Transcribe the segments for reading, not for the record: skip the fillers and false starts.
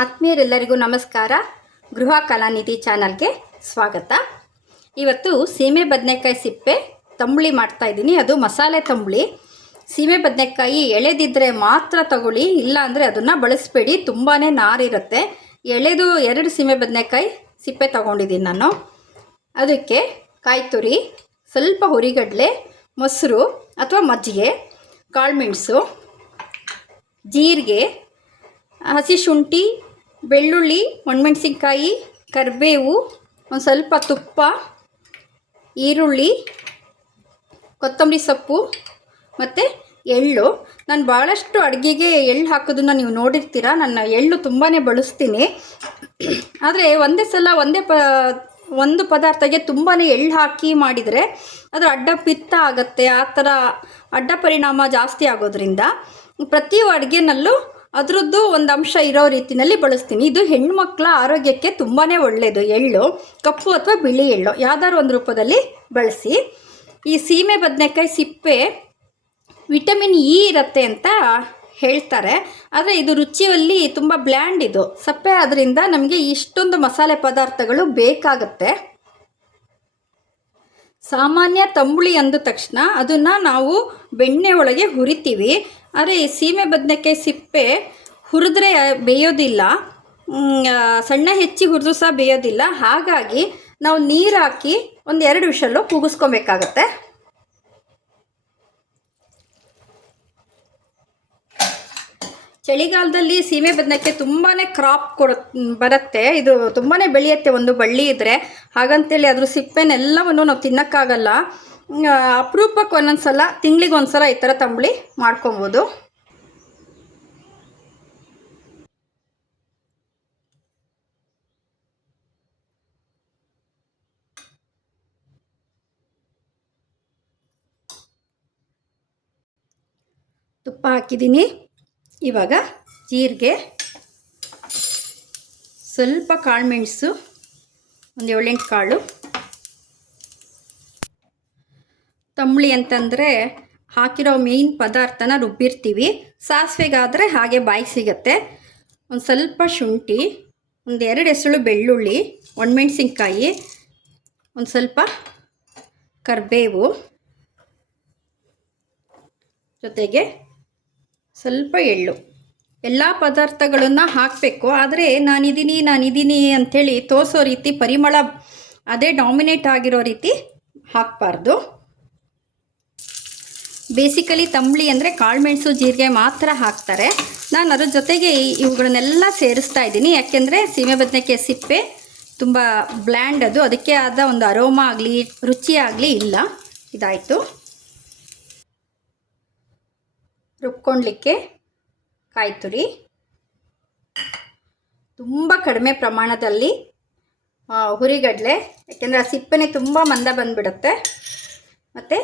ಆತ್ಮೀಯರೆಲ್ಲರಿಗೂ ನಮಸ್ಕಾರ. ಗೃಹ ಕಲಾನಿಧಿ ಚಾನಲ್ಗೆ ಸ್ವಾಗತ. ಇವತ್ತು ಸೀಮೆ ಬದನೆಕಾಯಿ ಸಿಪ್ಪೆ ತಂಬುಳಿ ಮಾಡ್ತಾಯಿದ್ದೀನಿ. ಅದು ಮಸಾಲೆ ತಂಬುಳಿ. ಸೀಮೆ ಬದನೆಕಾಯಿ ಎಳೆದಿದ್ದರೆ ಮಾತ್ರ ತಗೊಳ್ಳಿ, ಇಲ್ಲ ಅಂದರೆ ಅದನ್ನು ಬಳಸಬೇಡಿ, ತುಂಬಾ ನಾರಿರುತ್ತೆ. ಎಳೆದು 2 ಸೀಮೆ ಬದನೆಕಾಯಿ ಸಿಪ್ಪೆ ತಗೊಂಡಿದ್ದೀನಿ ನಾನು. ಅದಕ್ಕೆ ಕಾಯಿ ತುರಿ, ಸ್ವಲ್ಪ ಹುರಿಗಡಲೆ, ಮೊಸರು ಅಥವಾ ಮಜ್ಜಿಗೆ, ಕಾಳುಮೆಣಸು, ಜೀರಿಗೆ, ಹಸಿ ಶುಂಠಿ, ಬೆಳ್ಳುಳ್ಳಿ, ಒಣಮೆಣಸಿನ್ಕಾಯಿ, ಕರಿಬೇವು, ಒಂದು ಸ್ವಲ್ಪ ತುಪ್ಪ, ಈರುಳ್ಳಿ, ಕೊತ್ತಂಬರಿ ಸೊಪ್ಪು ಮತ್ತು ಎಳ್ಳು. ನಾನು ಭಾಳಷ್ಟು ಅಡುಗೆಗೆ ಎಳ್ಳು ಹಾಕೋದನ್ನು ನೀವು ನೋಡಿರ್ತೀರ. ನಾನು ಎಳ್ಳು ತುಂಬಾ ಬಳಸ್ತೀನಿ. ಆದರೆ ಒಂದೇ ಸಲ ಒಂದು ಪದಾರ್ಥಕ್ಕೆ ತುಂಬಾ ಎಳ್ಳು ಹಾಕಿ ಮಾಡಿದರೆ ಅದು ಅಡ್ಡ ಪಿತ್ತ ಆಗುತ್ತೆ. ಆ ಥರ ಅಡ್ಡ ಪರಿಣಾಮ ಜಾಸ್ತಿ ಆಗೋದ್ರಿಂದ ಪ್ರತಿ ಅಡುಗೆನಲ್ಲೂ ಅದರದ್ದು ಒಂದು ಅಂಶ ಇರೋ ರೀತಿಯಲ್ಲಿ ಬಳಸ್ತೀನಿ. ಇದು ಹೆಣ್ಣುಮಕ್ಕಳ ಆರೋಗ್ಯಕ್ಕೆ ತುಂಬಾ ಒಳ್ಳೆಯದು. ಎಳ್ಳು ಕಪ್ಪು ಅಥವಾ ಬಿಳಿ ಎಳ್ಳು ಯಾವುದಾದ್ರು ಒಂದು ರೂಪದಲ್ಲಿ ಬಳಸಿ. ಈ ಸೀಮೆ ಬದನೆಕಾಯಿ ಸಿಪ್ಪೆ ವಿಟಮಿನ್ ಇ ಇರುತ್ತೆ ಅಂತ ಹೇಳ್ತಾರೆ. ಆದರೆ ಇದು ರುಚಿಯಲ್ಲಿ ತುಂಬ ಬ್ಲ್ಯಾಂಡ್, ಇದು ಸಪ್ಪೆ. ಆದ್ದರಿಂದ ನಮಗೆ ಇಷ್ಟೊಂದು ಮಸಾಲೆ ಪದಾರ್ಥಗಳು ಬೇಕಾಗುತ್ತೆ. ಸಾಮಾನ್ಯ ತಂಬುಳಿ ಅಂದ ತಕ್ಷಣ ಅದನ್ನು ನಾವು ಬೆಣ್ಣೆ ಒಳಗೆ ಹುರಿತೀವಿ. ಆದರೆ ಈ ಸೀಮೆ ಬದನೆಕಾಯಿ ಸಿಪ್ಪೆ ಹುರಿದ್ರೆ ಬೇಯೋದಿಲ್ಲ, ಸಣ್ಣ ಹೆಚ್ಚಿ ಹುರಿದ್ರೂ ಸಹ ಬೇಯೋದಿಲ್ಲ. ಹಾಗಾಗಿ ನಾವು ನೀರು ಹಾಕಿ ಒಂದು 2 ವಿಷಲ್ಲು ಕೂಗಿಸ್ಕೊಬೇಕಾಗತ್ತೆ. ಚಳಿಗಾಲದಲ್ಲಿ ಸೀಮೆ ಬದನೆಕಾಯಿ ತುಂಬಾ ಕ್ರಾಪ್ ಬರುತ್ತೆ. ಇದು ತುಂಬಾ ಬೆಳೆಯುತ್ತೆ ಒಂದು ಬಳ್ಳಿ ಇದ್ದರೆ. ಹಾಗಂತೇಳಿ ಅದ್ರ ಸಿಪ್ಪೆನೆಲ್ಲವನ್ನು ನಾವು ತಿನ್ನೋಕ್ಕಾಗಲ್ಲ. ಅಪರೂಪಕ್ಕೆ ಒಂದೊಂದು ಸಲ, ತಿಂಗಳಿಗೆ ಒಂದು ಸಲ ಈ ಥರ ತಂಬುಳಿ ಮಾಡ್ಕೊಬೋದು. ತುಪ್ಪ ಹಾಕಿದ್ದೀನಿ. ಇವಾಗ ಜೀರಿಗೆ, ಸ್ವಲ್ಪ ಕಾಳುಮೆಣಸು, ಒಂದು 7-8 ಕಾಳು. ತಂಬುಳಿ ಅಂತಂದರೆ ಹಾಕಿರೋ ಮೇಯ್ನ್ ಪದಾರ್ಥನ ರುಬ್ಬಿರ್ತೀವಿ. ಸಾಸಿವೆಗಾದರೆ ಹಾಗೆ ಬಾಯಿಗೆ ಸಿಗುತ್ತೆ. ಒಂದು ಸ್ವಲ್ಪ ಶುಂಠಿ, ಒಂದು 2 ಎಸಳು ಬೆಳ್ಳುಳ್ಳಿ, ಒಣಮೆಣಸಿನ್ಕಾಯಿ, ಒಂದು ಸ್ವಲ್ಪ ಕರಿಬೇವು, ಜೊತೆಗೆ ಸ್ವಲ್ಪ ಎಳ್ಳು. ಎಲ್ಲ ಪದಾರ್ಥಗಳನ್ನು ಹಾಕಬೇಕು. ಆದರೆ ನಾನಿದ್ದೀನಿ ಅಂಥೇಳಿ ತೋರಿಸೋ ರೀತಿ, ಪರಿಮಳ ಅದೇ ಡಾಮಿನೇಟ್ ಆಗಿರೋ ರೀತಿ ಹಾಕಬಾರ್ದು. ಬೇಸಿಕಲಿ ತಂಬುಳಿ ಅಂದರೆ ಕಾಳುಮೆಣಸು, ಜೀರಿಗೆ ಮಾತ್ರ ಹಾಕ್ತಾರೆ. ನಾನು ಅದ್ರ ಜೊತೆಗೆ ಇವುಗಳನ್ನೆಲ್ಲ ಸೇರಿಸ್ತಾ ಇದ್ದೀನಿ. ಯಾಕೆಂದರೆ ಸೀಮೆ ಬದನೆಕಾಯಿ ಸಿಪ್ಪೆ ತುಂಬ ಬ್ಲ್ಯಾಂಡ್, ಅದು ಅದಕ್ಕೆ ಆದ ಒಂದು ಅರೋಮಾ ಆಗಲಿ ರುಚಿ ಆಗಲಿ ಇಲ್ಲ. ಇದಾಯಿತು. ರುಬ್ಕೊಳ್ಳಿಕ್ಕೆ ಕಾಯಿ ತುರಿ, ತುಂಬ ಕಡಿಮೆ ಪ್ರಮಾಣದಲ್ಲಿ ಹುರಿಗಡಲೆ, ಯಾಕೆಂದರೆ ಆ ಸಿಪ್ಪೆನೇ ತುಂಬ ಮಂದ ಬಂದುಬಿಡುತ್ತೆ. ಮತ್ತು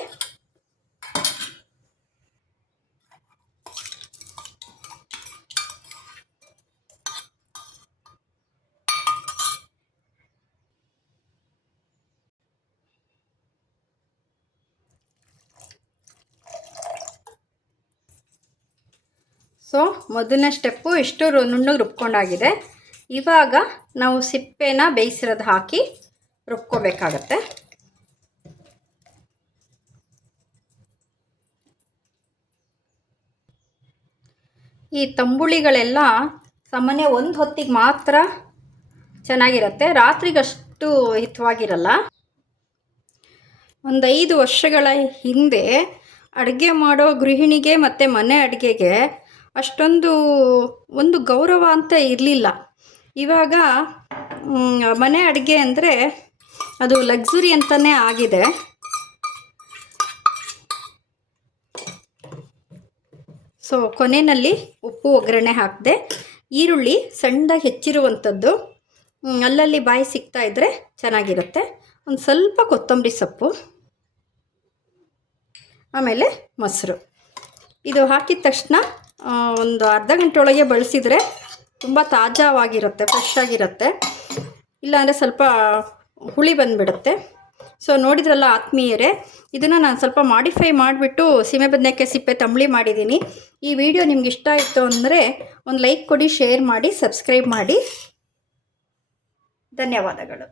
ಮೊದಲನೇ ಸ್ಟೆಪ್ಪು ಇಷ್ಟು ನುಣ್ಣಗೆ ರುಬ್ಕೊಂಡಾಗಿದೆ. ಇವಾಗ ನಾವು ಸಿಪ್ಪೆನ ಬೇಯಿಸಿರೋದು ಹಾಕಿ ರುಬ್ಕೋಬೇಕಾಗತ್ತೆ. ಈ ತಂಬುಳಿಗಳೆಲ್ಲ ಸಾಮಾನ್ಯ ಒಂದು ಹೊತ್ತಿಗೆ ಮಾತ್ರ ಚೆನ್ನಾಗಿರುತ್ತೆ, ರಾತ್ರಿಗಷ್ಟು ಹಿತವಾಗಿರಲ್ಲ. ಒಂದು 5 ವರ್ಷಗಳ ಹಿಂದೆ ಅಡುಗೆ ಮಾಡೋ ಗೃಹಿಣಿಗೆ ಮತ್ತು ಮನೆ ಅಡುಗೆಗೆ ಅಷ್ಟೊಂದು ಒಂದು ಗೌರವ ಅಂತ ಇರಲಿಲ್ಲ. ಇವಾಗ ಮನೆ ಅಡುಗೆ ಅಂದರೆ ಅದು ಲಕ್ಸುರಿ ಅಂತಲೇ ಆಗಿದೆ. ಕೊನೆಯಲ್ಲಿ ಉಪ್ಪು, ಒಗ್ಗರಣೆ ಹಾಕಿದೆ. ಈರುಳ್ಳಿ ಸಣ್ಣದಾಗಿ ಹೆಚ್ಚಿರುವಂಥದ್ದು, ಅಲ್ಲಲ್ಲಿ ಬಾಯಿ ಸಿಗ್ತಾ ಇದ್ದರೆ ಚೆನ್ನಾಗಿರುತ್ತೆ. ಒಂದು ಸ್ವಲ್ಪ ಕೊತ್ತಂಬರಿ ಸೊಪ್ಪು, ಆಮೇಲೆ ಮೊಸರು. ಇದು ಹಾಕಿದ ತಕ್ಷಣ ಒಂದು ಅರ್ಧ ಗಂಟೆ ಒಳಗೆ ಬಳಸಿದರೆ ತುಂಬ ತಾಜಾವಾಗಿರುತ್ತೆ, ಫ್ರೆಶ್ ಆಗಿರುತ್ತೆ. ಇಲ್ಲಾಂದರೆ ಸ್ವಲ್ಪ ಹುಳಿ ಬಂದುಬಿಡುತ್ತೆ. ಸೊ ನೋಡಿದ್ರಲ್ಲ ಆತ್ಮೀಯರೇ, ಇದನ್ನು ನಾನು ಸ್ವಲ್ಪ ಮಾಡಿಫೈ ಮಾಡಿಬಿಟ್ಟು ಸೀಮೆ ಬದನೆಕಾಯಿ ಸಿಪ್ಪೆ ತಂಬುಳಿ ಮಾಡಿದ್ದೀನಿ. ಈ ವಿಡಿಯೋ ನಿಮ್ಗೆ ಇಷ್ಟ ಆಯಿತು ಅಂದರೆ ಒಂದು ಲೈಕ್ ಕೊಡಿ, ಶೇರ್ ಮಾಡಿ, ಸಬ್ಸ್ಕ್ರೈಬ್ ಮಾಡಿ. ಧನ್ಯವಾದಗಳು.